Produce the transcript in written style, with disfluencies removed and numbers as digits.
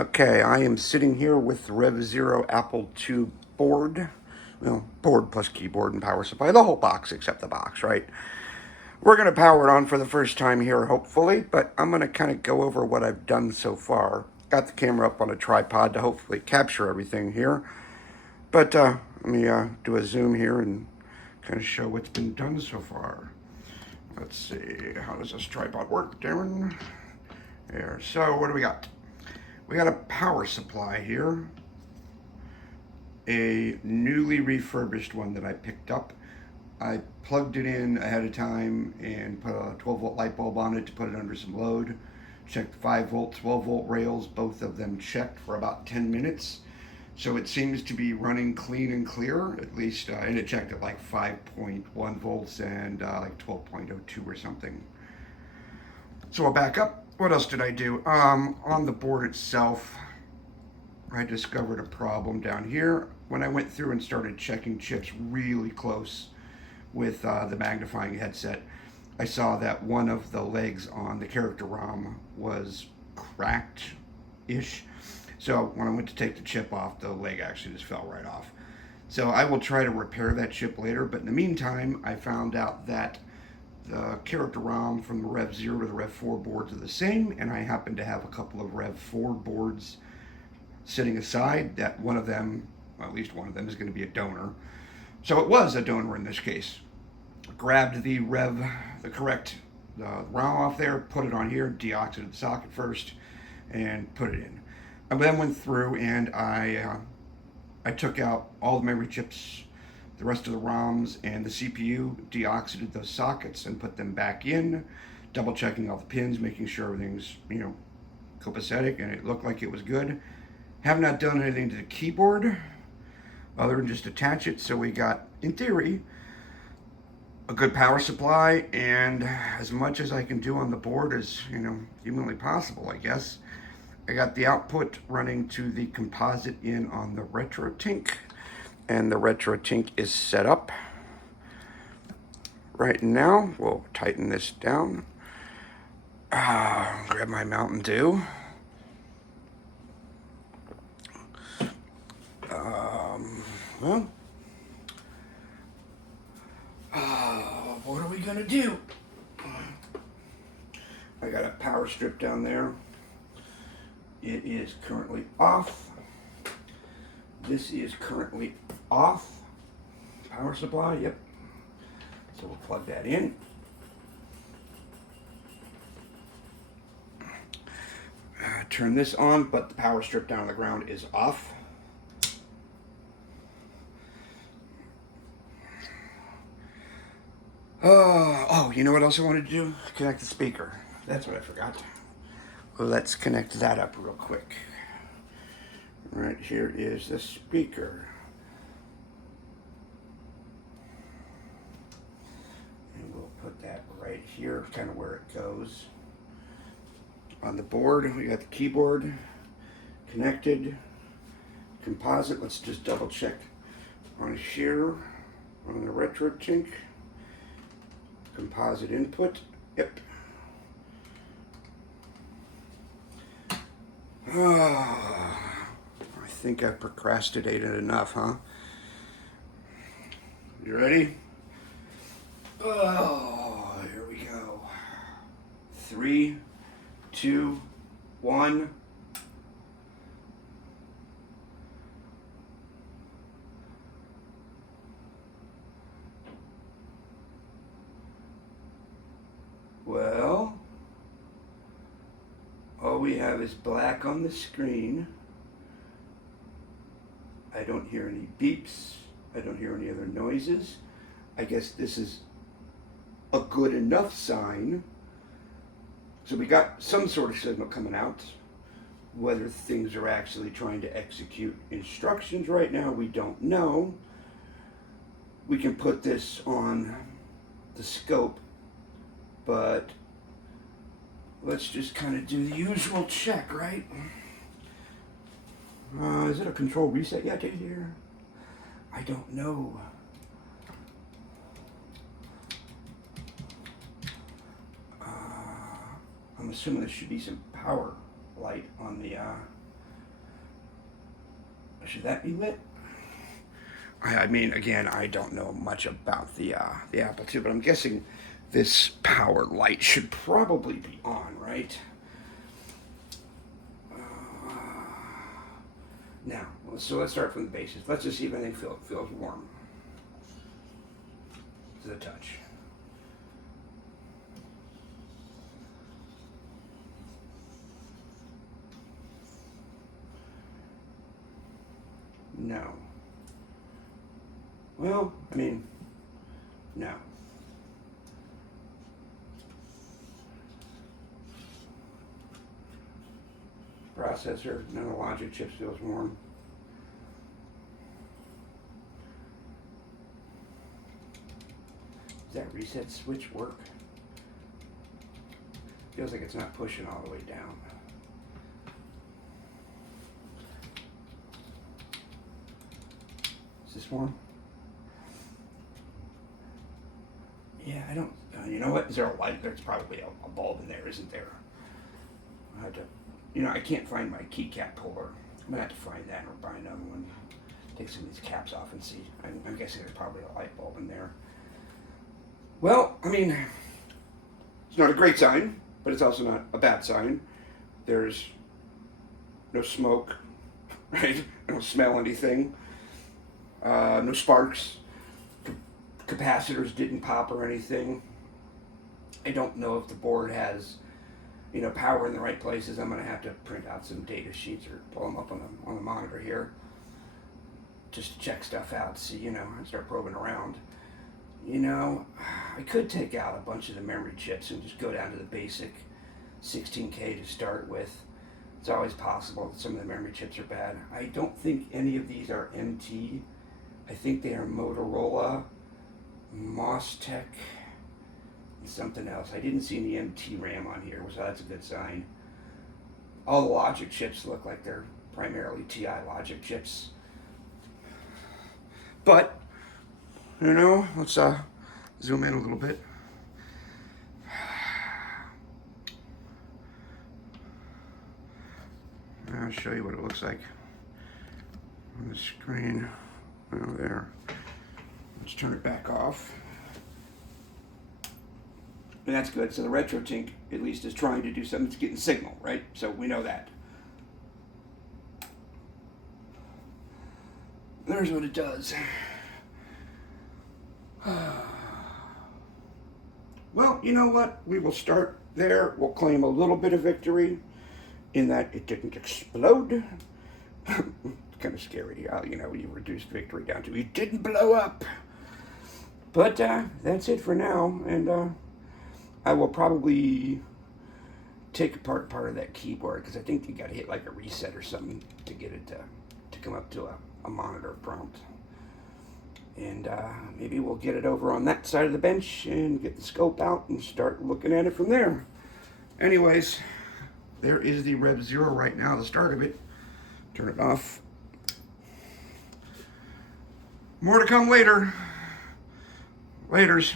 Okay, I am sitting here with the Rev Zero Apple II board. Well, board plus keyboard and power supply. The whole box except the box, right? We're going to power it on for the first time here, hopefully, but I'm going to kind of go over what I've done so far. Got the camera up on a tripod to hopefully capture everything here. But let me do a zoom here and kind of show what's been done so far. Let's see, how does this tripod work, Darren? There, so what do we got? We got a power supply here, a newly refurbished one that I picked up. I plugged it in ahead of time and put a 12 volt light bulb on it to put it under some load. Checked 5 volt, 12 volt rails, both of them checked for about 10 minutes. So it seems to be running clean and clear, at least, and it checked at like 5.1 volts and like 12.02 or something. So I'll back up. What else did I do? On the board itself, I discovered a problem down here. When I went through and started checking chips really close with the magnifying headset, I saw that one of the legs on the character ROM was cracked-ish. So when I went to take the chip off, the leg actually just fell right off. So I will try to repair that chip later, but in the meantime, I found out that the character ROM from the Rev 0 to the Rev 4 boards are the same, and I happen to have a couple of Rev 4 boards sitting aside that one of them, well, at least one of them, is going to be a donor. So it was a donor in this case. Grabbed the correct ROM off there, put it on here, deoxidated the socket first, and put it in. I then went through and I took out all the memory chips, the rest of the ROMs, and the CPU, deoxidated those sockets and put them back in, double checking all the pins, making sure everything's, copacetic, and it looked like it was good. Have not done anything to the keyboard other than just attach it, so we got, in theory, a good power supply, and as much as I can do on the board as, humanly possible, I guess. I got the output running to the composite in on the RetroTink, and the RetroTink is set up. Right now, we'll tighten this down. Grab my Mountain Dew. Well, what are we gonna do? I got a power strip down there. It is currently off. This is currently off. Power supply, yep. So we'll plug that in. Turn this on, but the power strip down on the ground is off. Oh, you know what else I wanted to do? Connect the speaker. That's what I forgot. Well, let's connect that up real quick. Right here is the speaker. And we'll put that right here, kind of where it goes. On the board, we got the keyboard connected. Composite, let's just double check on here on the RetroTink. Composite input, yep. I think I've procrastinated enough, huh? You ready? Oh, here we go. 3, 2, 1. Well, all we have is black on the screen. I don't hear any beeps. I don't hear any other noises. I guess this is a good enough sign. So we got some sort of signal coming out. Whether things are actually trying to execute instructions right now, we don't know. We can put this on the scope, but let's just kind of do the usual check, right? Is it a control reset yet here? I don't know. I'm assuming there should be some power light on the Should that be lit? I mean, again, I don't know much about the Apple II, but I'm guessing this power light should probably be on, right? Now, so let's start from the basics. Let's just see if anything feels warm to the touch. No. Well, I mean, no. Processor, none of the logic chips feels warm. Does that reset switch work? Feels like it's not pushing all the way down. Is this warm? Yeah, I don't. You know what? Is there a light? There's probably a bulb in there, isn't there? I have to. You know, I can't find my keycap puller. I'm gonna have to find that or buy another one. Take some of these caps off and see. I'm guessing there's probably a light bulb in there. Well, I mean, it's not a great sign, but it's also not a bad sign. There's no smoke, right? I don't smell anything. No sparks. Capacitors didn't pop or anything. I don't know if the board has, you know, power in the right places. I'm going to have to print out some data sheets or pull them up on the monitor here just to check stuff out, see, you know, and start probing around. You know, I could take out a bunch of the memory chips and just go down to the basic 16K to start with. It's always possible that some of the memory chips are bad. I don't think any of these are MT. I think they are Motorola, MOSTEC, and something else. I didn't see any MT RAM on here, so that's a good sign. All the logic chips look like they're primarily TI logic chips. But, you know, let's zoom in a little bit. I'll show you what it looks like on the screen. Oh, there. Let's turn it back off. And that's good. So the RetroTink at least is trying to do something. It's getting signal, right? So we know that. There's what it does. Well, you know what? We will start there. We'll claim a little bit of victory in that it didn't explode. Kind of scary how, you know, you reduced victory down to it didn't blow up. But that's it for now, and I will probably take apart part of that keyboard because I think you got to hit like a reset or something to get it to come up to a monitor prompt. And maybe we'll get it over on that side of the bench and get the scope out and start looking at it from there. Anyways, there is the Rev Zero right now, the start of it. Turn it off. More to come later. Laters.